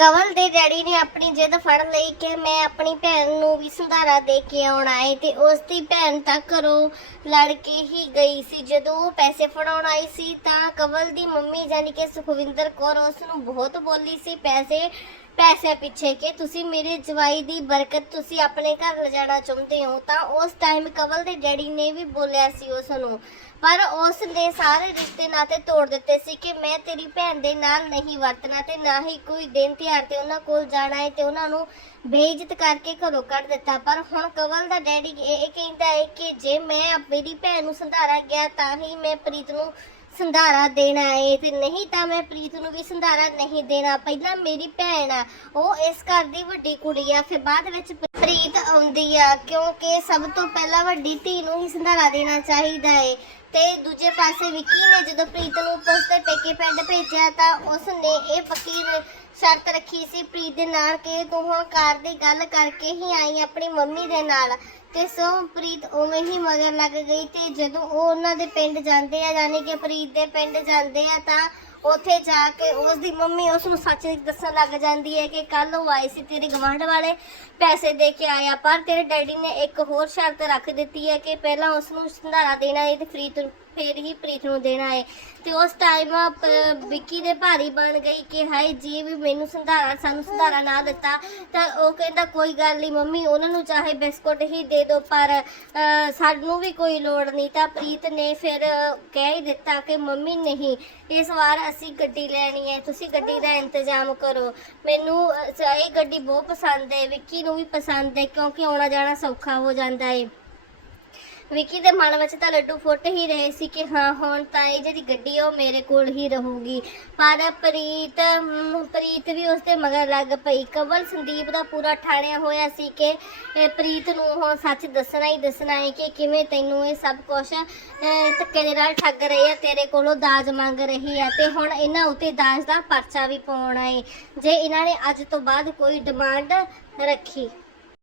ਕਵਲ ਦੇ ਡੈਡੀ ਨੇ ਆਪਣੀ ਜਿੱਦ ਫੜ ਲਈ ਕਿ ਮੈਂ ਆਪਣੀ ਭੈਣ ਨੂੰ ਵੀ ਸੰਧਾਰਾ ਦੇ ਕੇ ਆਉਣਾ ਹੈ ਤੇ ਉਸ ਦੀ ਭੈਣ ਤਾਂ ਘਰੋਂ ਲੜ ਕੇ ਹੀ ਗਈ ਸੀ। ਜਦੋਂ ਉਹ ਪੈਸੇ ਫੜਾਉਣ ਆਈ ਸੀ ਤਾਂ ਕਵਲ ਦੀ ਮੰਮੀ ਯਾਨੀ ਕਿ ਸੁਖਵਿੰਦਰ ਕੌਰ ਉਸ ਨੂੰ ਬਹੁਤ ਬੋਲੀ ਸੀ, ਪੈਸੇ ਪੈਸੇ ਪਿੱਛੇ ਕਿ ਤੁਸੀਂ ਮੇਰੇ ਜਵਾਈ ਦੀ ਬਰਕਤ ਤੁਸੀਂ ਆਪਣੇ ਘਰ ਲਿਜਾਣਾ ਚਾਹੁੰਦੇ ਹੋ? ਤਾਂ ਉਸ ਟਾਈਮ ਕਵਲ ਦੇ ਡੈਡੀ ਨੇ ਵੀ ਬੋਲਿਆ ਸੀ ਉਸ ਨੂੰ ਪਰ ਉਸ ਨੇ ਸਾਰੇ ਰਿਸ਼ਤੇ ਨਾਤੇ ਤੋੜ ਦਿੱਤੇ ਸੀ ਕਿ ਮੈਂ ਤੇਰੀ ਭੈਣ ਦੇ ਨਾਲ ਨਹੀਂ ਵਰਤਣਾ ਤੇ ਨਾ ਹੀ ਕੋਈ ਦਿਨ ਤੇ ਤਿਉਹਾਰ ਤੇ ਉਹਨਾਂ ਕੋਲ ਜਾਣਾ ਹੈ ਤੇ ਉਹਨਾਂ ਨੂੰ ਬੇਇੱਜ਼ਤ ਕਰਕੇ ਘਰੋਂ ਕੱਢ ਦਿੱਤਾ। ਪਰ ਹੁਣ ਕਵਲ ਦਾ ਡੈਡੀ ਇਹ ਕਹਿੰਦਾ ਹੈ ਕਿ ਜੇ ਮੈਂ ਮੇਰੀ ਭੈਣ ਨੂੰ ਸੰਧਾਰਾ ਗਿਆ ਤਾਂ ਹੀ ਮੈਂ ਪ੍ਰੀਤ ਨੂੰ ਸੰਧਾਰਾ ਦੇਣਾ ਹੈ। ਤੇ ਨਹੀਂ ਤਾਂ ਮੈਂ ਪ੍ਰੀਤ ਨੂੰ ਵੀ ਸੰਧਾਰਾ ਨਹੀਂ ਦੇਣਾ। ਪਹਿਲਾਂ ਮੇਰੀ ਭੈਣ ਆ, ਉਹ ਇਸ ਘਰ ਦੀ ਵੱਡੀ ਕੁੜੀ ਆ, ਫਿਰ ਬਾਅਦ ਵਿੱਚ ਪ੍ਰੀਤ ਆਉਂਦੀ ਆ, ਕਿਉਂਕਿ ਸਭ ਤੋਂ ਪਹਿਲਾਂ ਵੱਡੀ ਧੀ ਨੂੰ ਹੀ ਸੰਧਾਰਾ ਦੇਣਾ ਚਾਹੀਦਾ ਹੈ। ਤੇ ਦੂਜੇ ਪਾਸੇ ਵਿੱਕੀ ਨੇ ਜਦੋਂ ਪ੍ਰੀਤ ਨੂੰ ਉਸ ਦੇ ਪੇਕੇ ਪਿੰਡ ਭੇਜਿਆ ਤਾਂ ਉਸ ਨੇ ਇਹ ਫਕੀਰ ਸ਼ਰਤ ਰੱਖੀ ਸੀ ਪ੍ਰੀਤ ਦੇ ਨਾਲ ਕਿ ਤੂੰ ਹੁਣ ਕਾਰ ਦੀ ਗੱਲ ਕਰਕੇ ਹੀ ਆਈ ਆਪਣੀ ਮੰਮੀ ਦੇ ਨਾਲ। ਤੇ ਸੋ ਪ੍ਰੀਤ ਉਵੇਂ ਹੀ ਮਗਰ ਲੱਗ ਗਈ ਤੇ ਜਦੋਂ ਉਹ ਉਹਨਾਂ ਦੇ ਪਿੰਡ ਜਾਂਦੇ ਆ, ਯਾਨੀ ਕਿ ਪ੍ਰੀਤ ਦੇ ਪਿੰਡ ਜਾਂਦੇ ਆ, ਤਾਂ ਉੱਥੇ ਜਾ ਕੇ ਉਸ ਦੀ ਮੰਮੀ ਉਸ ਨੂੰ ਸੱਚ ਦੱਸਣ ਲੱਗ ਜਾਂਦੀ ਹੈ ਕਿ ਕੱਲ ਉਹ ਆਏ ਸੀ ਤੇਰੇ ਗਵਾਂਢ ਵਾਲੇ ਪੈਸੇ ਦੇ ਕੇ ਆਇਆ, ਪਰ ਤੇਰੇ ਡੈਡੀ ਨੇ ਇੱਕ ਹੋਰ ਸ਼ਰਤ ਰੱਖ ਦਿੱਤੀ ਹੈ ਕਿ ਪਹਿਲਾਂ ਉਸ ਨੂੰ ਸੰਧਾਰਾ ਦੇਣਾ ਹੈ ਤੇ ਪ੍ਰੀਤ ਨੂੰ ਫਿਰ ਹੀ ਪ੍ਰੀਤ ਨੂੰ ਦੇਣਾ ਹੈ ਤੇ ਉਸ ਟਾਈਮ ਵਿੱਕੀ ਦੇ ਭਾਰੀ ਬਣ ਗਈ ਕਿ ਹਾਏ, ਜੀ ਵੀ ਮੈਨੂੰ ਸੰਧਾਰਾ, ਸਾਨੂੰ ਸੰਧਾਰਾ ਨਾ ਦਿੱਤਾ, ਤਾਂ ਉਹ ਕਹਿੰਦਾ, ਕੋਈ ਗੱਲ ਨਹੀਂ ਮੰਮੀ, ਉਹਨਾਂ ਨੂੰ ਚਾਹੇ ਬਿਸਕੁਟ ਹੀ ਦੇ ਦਿਓ ਪਰ ਸਾਨੂੰ ਵੀ ਕੋਈ ਲੋੜ ਨਹੀਂ ਤਾਂ ਪ੍ਰੀਤ ਨੇ ਫਿਰ ਕਹਿ ਹੀ ਦਿੱਤਾ ਕਿ ਮੰਮੀ ਨਹੀਂ, ਇਸ ਵਾਰ ਅਸੀਂ ਗੱਡੀ ਲੈਣੀ ਹੈ, ਤੁਸੀਂ ਗੱਡੀ ਦਾ ਇੰਤਜ਼ਾਮ ਕਰੋ। ਮੈਨੂੰ ਇਹ ਗੱਡੀ ਬਹੁਤ ਪਸੰਦ ਹੈ, ਵਿੱਕੀ ਨੂੰ ਵੀ ਪਸੰਦ ਹੈ, ਕਿਉਂਕਿ ਆਉਣਾ ਜਾਣਾ ਸੌਖਾ ਹੋ ਜਾਂਦਾ ਹੈ ਵਿੱਕੀ ਦੇ ਮਨ ਵਿੱਚ ਤਾਂ ਲੱਡੂ ਫੁੱਟ ਹੀ ਰਹੇ ਸੀ ਕਿ ਹਾਂ ਹੁਣ ਤਾਂ ਇਹ ਜਿਹੜੀ ਗੱਡੀ ਆ ਉਹ ਮੇਰੇ ਕੋਲ ਹੀ ਰਹੂਗੀ। ਪਰ ਪ੍ਰੀਤ ਹਮ, ਪ੍ਰੀਤ ਵੀ ਉਸ ਦੇ ਮਗਰ ਲੱਗ ਪਈ। ਕਵਲ ਸੰਦੀਪ ਦਾ ਪੂਰਾ ਠਾਣਿਆ ਹੋਇਆ ਸੀ ਕਿ ਇਹ ਪ੍ਰੀਤ ਨੂੰ ਉਹ ਸੱਚ ਦੱਸਣਾ ਹੀ ਦੱਸਣਾ ਹੈ ਕਿ ਕਿਵੇਂ ਤੈਨੂੰ ਇਹ ਸਭ ਕੁਝ ਧੱਕੇ ਦੇ ਨਾਲ ਠੱਗ ਰਹੇ ਆ ਤੇਰੇ ਕੋਲੋਂ ਦਾਜ ਮੰਗ ਰਹੀ ਆ ਤੇ ਹੁਣ ਇਹਨਾਂ ਉੱਤੇ ਦਾਜ ਦਾ ਪਰਚਾ ਵੀ ਪਾਉਣਾ ਹੈ। ਜੇ ਇਹਨਾਂ ਨੇ ਅੱਜ ਤੋਂ ਬਾਅਦ ਕੋਈ ਡਿਮਾਂਡ ਰੱਖੀ।